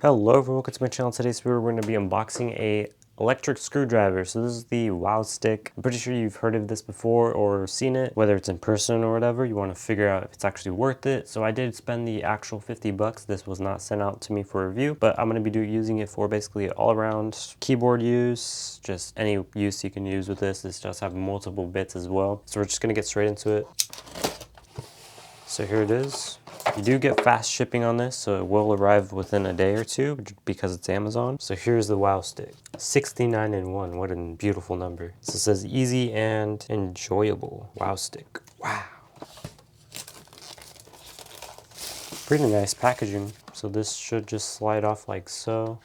Hello everyone, welcome to my channel. Today's video we're going to be unboxing a electric screwdriver. So this is the wowstick. I'm pretty sure you've heard of this before or seen it, whether it's in person or whatever. You want to figure out if it's actually worth it. So I did spend the actual 50 bucks. This was not sent out to me for review, but I'm going to be using it for basically all around keyboard use, just any use you can use with this. This does have multiple bits as well. So we're just going to get straight into it. So here it is. You do get fast shipping on this, so it will arrive within a day or two because it's Amazon. So here's the wowstick. 69 in 1, what a beautiful number. So it says easy and enjoyable wowstick. Wow. Pretty nice packaging. So this should just slide off like so.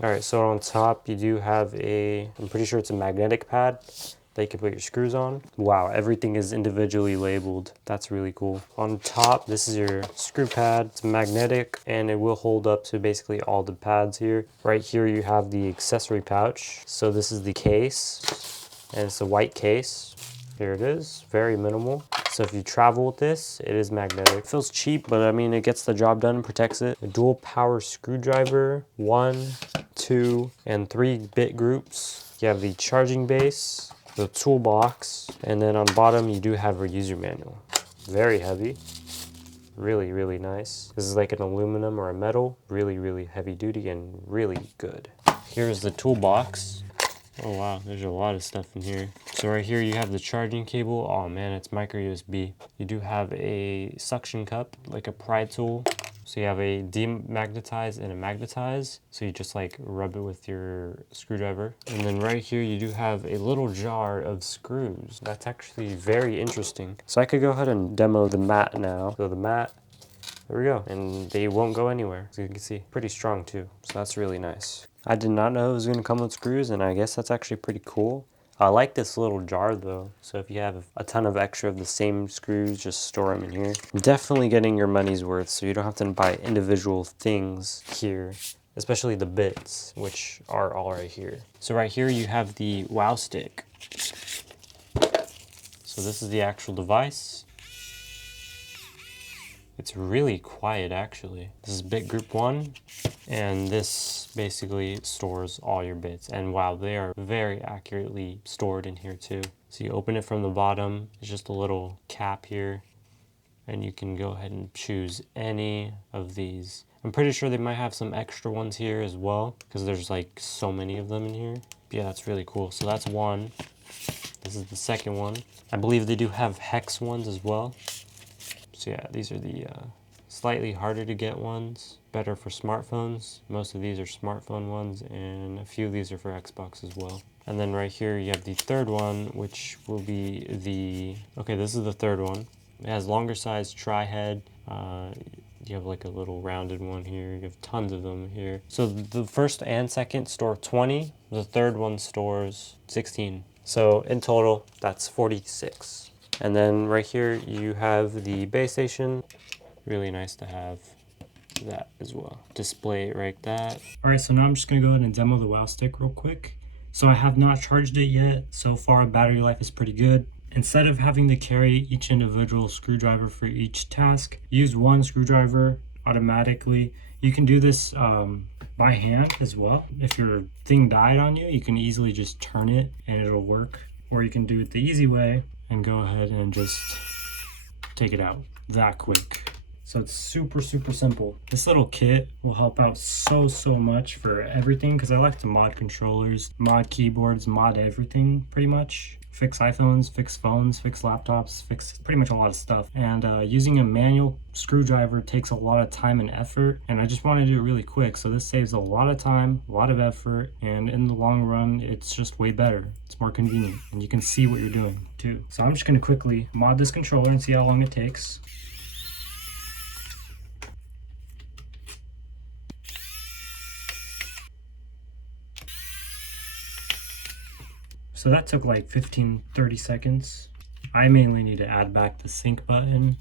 Alright, so on top you do have I'm pretty sure it's a magnetic pad that you can put your screws on. Wow, everything is individually labeled. That's really cool. On top, this is your screw pad. It's magnetic and it will hold up to basically all the pads here. Right here you have the accessory pouch. So this is the case and it's a white case. Here it is, very minimal. So if you travel with this, it is magnetic. It feels cheap, but I mean, it gets the job done, protects it. A dual power screwdriver, 1, 2, and 3 bit groups. You have the charging base, the toolbox, and then on bottom you do have a user manual. Very heavy, really, really nice. This is like an aluminum or a metal, really, really heavy duty and really good. Here's the toolbox. Oh wow, there's a lot of stuff in here. So right here you have the charging cable. Oh man, it's micro USB. You do have a suction cup, like a pry tool. So you have a demagnetize and a magnetize. So you just like rub it with your screwdriver. And then right here you do have a little jar of screws. That's actually very interesting. So I could go ahead and demo the mat now. So the mat, there we go. And they won't go anywhere, as you can see. Pretty strong too, so that's really nice. I did not know it was gonna come with screws, and I guess that's actually pretty cool. I like this little jar though, so if you have a ton of extra of the same screws, just store them in here. Definitely getting your money's worth, so you don't have to buy individual things here, especially the bits, which are all right here. So right here you have the wowstick. So this is the actual device. It's really quiet actually. This is bit group 1, and this basically stores all your bits. And wow, they are very accurately stored in here too. So you open it from the bottom, it's just a little cap here, and you can go ahead and choose any of these. I'm pretty sure they might have some extra ones here as well, because there's like so many of them in here. But yeah, that's really cool. So that's one. This is the second one. I believe they do have hex ones as well. So yeah, these are the slightly harder to get ones, better for smartphones. Most of these are smartphone ones, and a few of these are for Xbox as well. And then right here you have the third one, which will be okay, this is the third one. It has longer size tri-head. You have like a little rounded one here. You have tons of them here. So the first and second store 20. The third one stores 16. So in total, that's 46. And then right here you have the base station. Really nice to have that as well. Display it like that. All right, so now I'm just gonna go ahead and demo the wowstick real quick. So I have not charged it yet. So far, battery life is pretty good. Instead of having to carry each individual screwdriver for each task, use one screwdriver automatically. You can do this by hand as well. If your thing died on you, you can easily just turn it and it'll work. Or you can do it the easy way and go ahead and just take it out that quick. So it's super, super simple. This little kit will help out so much for everything, because I like to mod controllers, mod keyboards, mod everything pretty much. Fix iPhones, fix phones, fix laptops, fix pretty much a lot of stuff. And using a manual screwdriver takes a lot of time and effort, and I just want to do it really quick. So this saves a lot of time, a lot of effort, and in the long run, it's just way better. It's more convenient, and you can see what you're doing too. So I'm just going to quickly mod this controller and see how long it takes. So that took like 15-30 seconds. I mainly need to add back the sync button.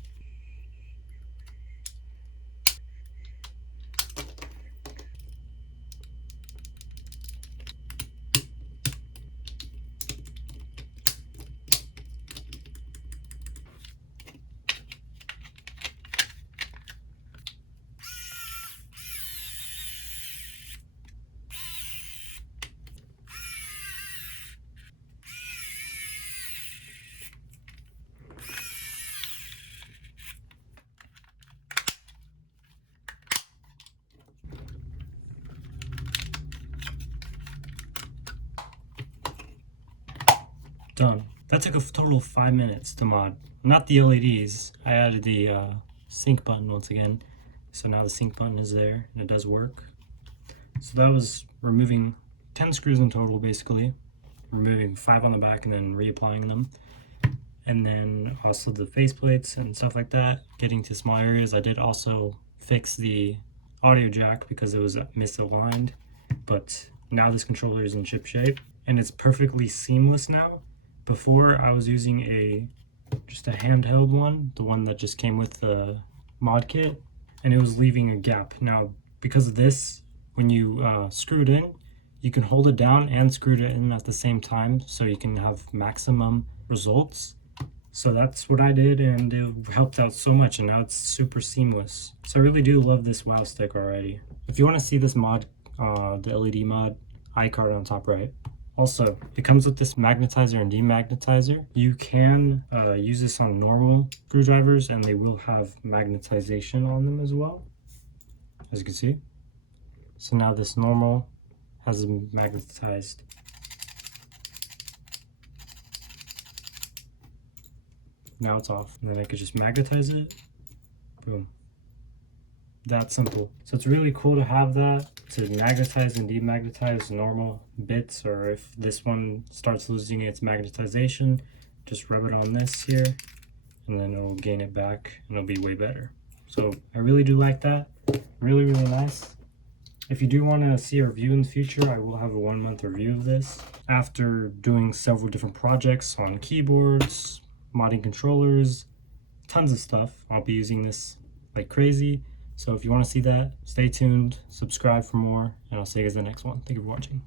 Done. That took a total of 5 minutes to mod. Not the LEDs. I added the sync button once again. So now the sync button is there and it does work. So that was removing 10 screws in total, basically. Removing 5 on the back and then reapplying them. And then also the faceplates and stuff like that. Getting to small areas. I did also fix the audio jack because it was misaligned. But now this controller is in ship shape and it's perfectly seamless now. Before I was using just a handheld one, the one that just came with the mod kit, and it was leaving a gap. Now, because of this, when you screw it in, you can hold it down and screw it in at the same time, so you can have maximum results. So that's what I did, and it helped out so much, and now it's super seamless. So I really do love this wowstick already. If you want to see this mod, the LED mod, iCard on top right. Also, it comes with this magnetizer and demagnetizer. You can use this on normal screwdrivers and they will have magnetization on them as well, as you can see. So now this normal has magnetized. Now it's off. And then I could just magnetize it. Boom. That simple. So it's really cool to have that, to magnetize and demagnetize normal bits, or if this one starts losing its magnetization, just rub it on this here and then it'll gain it back and it'll be way better. So I really do like that. Really, really nice. If you do want to see a review in the future, I will have a 1-month review of this. After doing several different projects on keyboards, modding controllers, tons of stuff, I'll be using this like crazy. So if you want to see that, stay tuned, subscribe for more, and I'll see you guys in the next one. Thank you for watching.